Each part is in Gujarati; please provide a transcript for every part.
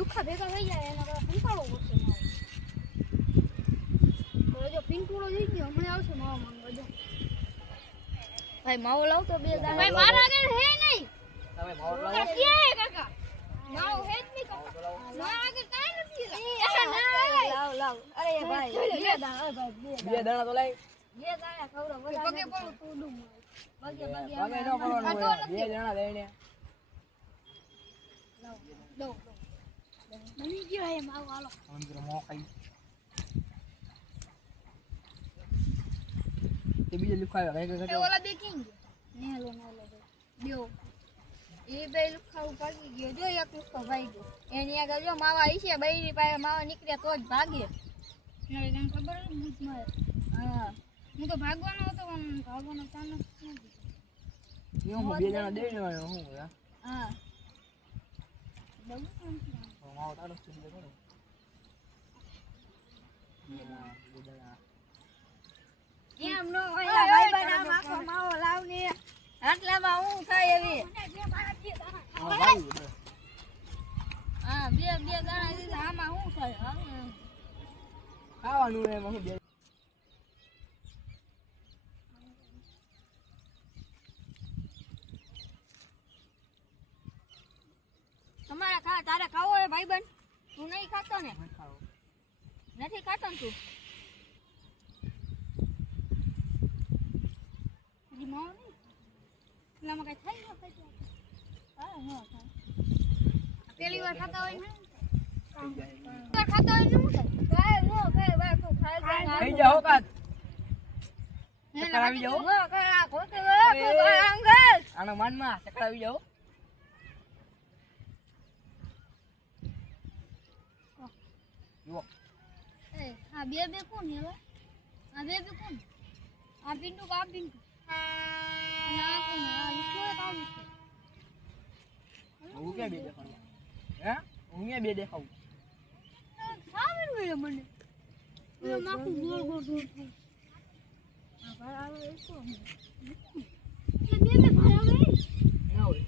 લુખા ભેગા થઈ જાય એનો કંટાળો પડશે માવો જો પિંકુડો થઈ ગયો હમણાં આવશે માવો માંગવા જો ભાઈ માવો લાવ તો બે દાણા ભાઈ મારા આગળ હે નહીં તમે માવો લાવો ક્યાં હે કાકા માવો હે જ નહીં કાકા મારા આગળ કાઈ નથી લાવ લાવ અરે ભાઈ બે દાણા ભાઈ બે દાણા તો લાઈ બે દાણા ખવરો પગે પડું તું ડૂમ પગે પગે ન પડવાનું બે દાણા લઈને લાવ દો બની ગયો હે માવો હાલો અંદર મો ખાઈ તે બીજે લુખાયો કઈ એ ઓલા બે કિંગ નેલો બેઓ એ બે લુખાવું ભાગી ગયો જો એક લુખો ભાગ્યો એની આગળ જો માવા આવી છે બૈરી પાસે માવા નીકળે તો જ ભાગે મને તને ખબર જ નથી મારે હા હું તો ભાગવાનો હતો પણ ભાગવાનો ચાન્સ નથી હું બે દાણા દઈ દેવાનો હું હા માવો તારો સુધે કરો એમ નો હોય ભાઈ બના માખો માવો લાવને આટલામાં હું થાય એવી હા બે દાણા દીધા આમાં હું થાય ખાવાનું એમ હું બે તમારા ખા તારે ખાવો હે ભાઈબંધ તું નહીં ખાતો ને નથી ખાતો ને તું હજી માવો નહીં પેલામાં કઈ થાય ન થાય હા ન થાય પેલી વાર ખાતા હોય ને ખાતા હોય ને શું થાય કાય નો કાય વાર તું ખાઈ થઈ જાઓ કાત ચક્કર આવી જાઓ નો કાય ખોતે અંગલ આનો માનમાં ચક્કર આવી જાઓ જો એ આ બે કોણ હે હવે આ બે કોણ આ પિન્ટુ કા પિન્ટુ ના કોણ આ વિષ્ણુ કામ છે હું કે બે દેખાવું હે હું કે બે દેખાવું સામે મળે મને એ માખું ગોળ ગોળ ગોળ આ ભાઈ આવે તો એ બે ભાઈ આવે ના હોય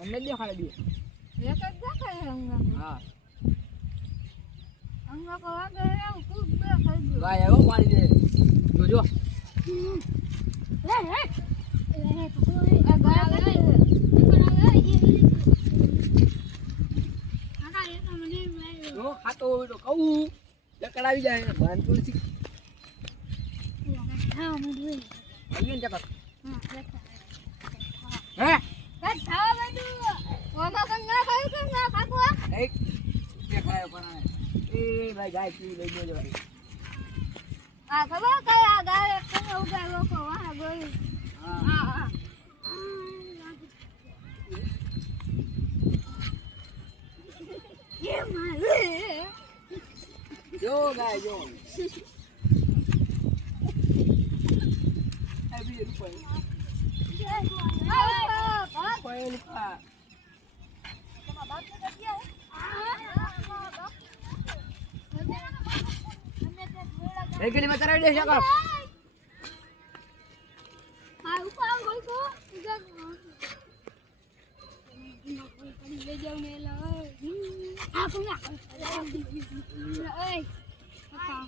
મને દેખાડે બે એક જ દેખાય અંગા હા અંગા કો આગળ આવું ખૂબ બે ખાઈ ગયો ગાય આવ્યો પાડી દે જોજો લે પકડો એ ગાય આવે કાકા એ તો મને માર્યો જો ખાતો હોય તો કહું ચક્કર આવી જાય ભાન તુલસી હા હું જોઈ આવી ને ચક્કર હા હે બસ ખાવા બધું ઓમાં કઈ ના ખાયું કે ના ખાકું એક દેખાયો પણ એ ભાઈ ગાય પી લઈ જજો આ ખબર કઈ આ ગાય કેને ઉગા લોકો વાહ ગોઈ હા હા એ મારે જો ગાય જો એ બી રૂપિયા કોઈ રૂપિયા એક ગલીમાં કરાવી દે શકો આ ઉપર ગોઈ કો ઉગા લઈ જાવ ને લા આ કોણ ઓય પપ્પા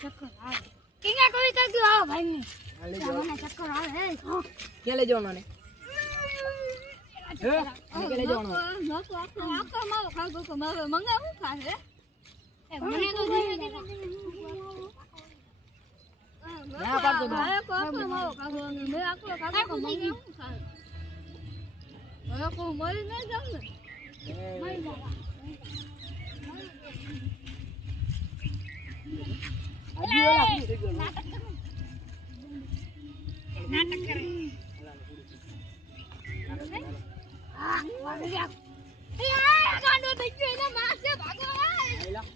ચક્કર આવે કિંગા કોઈ કાકી આવો ભાઈ ને મને ચક્કર આવે એ કે લઈ જવાનો ને હે કે લઈ જવાનો આખો માવો ખાગો કો માવો મંગા હું ખાશે એ મને તો જોઈએ કે ના પાડતો દો આખો માવો ખાગો મે આખો ખાગો કો મંગા હું ખાશે હવે કો મરી ન જાવ ને મરી જાવ આજી વાળા થઈ ગયો નાટક કરે આ મરી જા એ ગાંડો થઈ ગયો ને માસે ભાગો આઈલા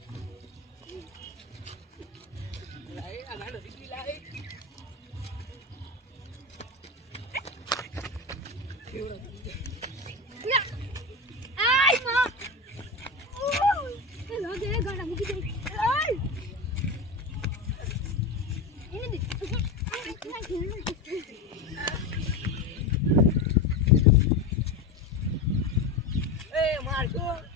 લાઈ આ ગાડો દીકરી લાઈ આય માં એ લોગે ગાડા મૂકી દે આય એને દે એ માર મારશું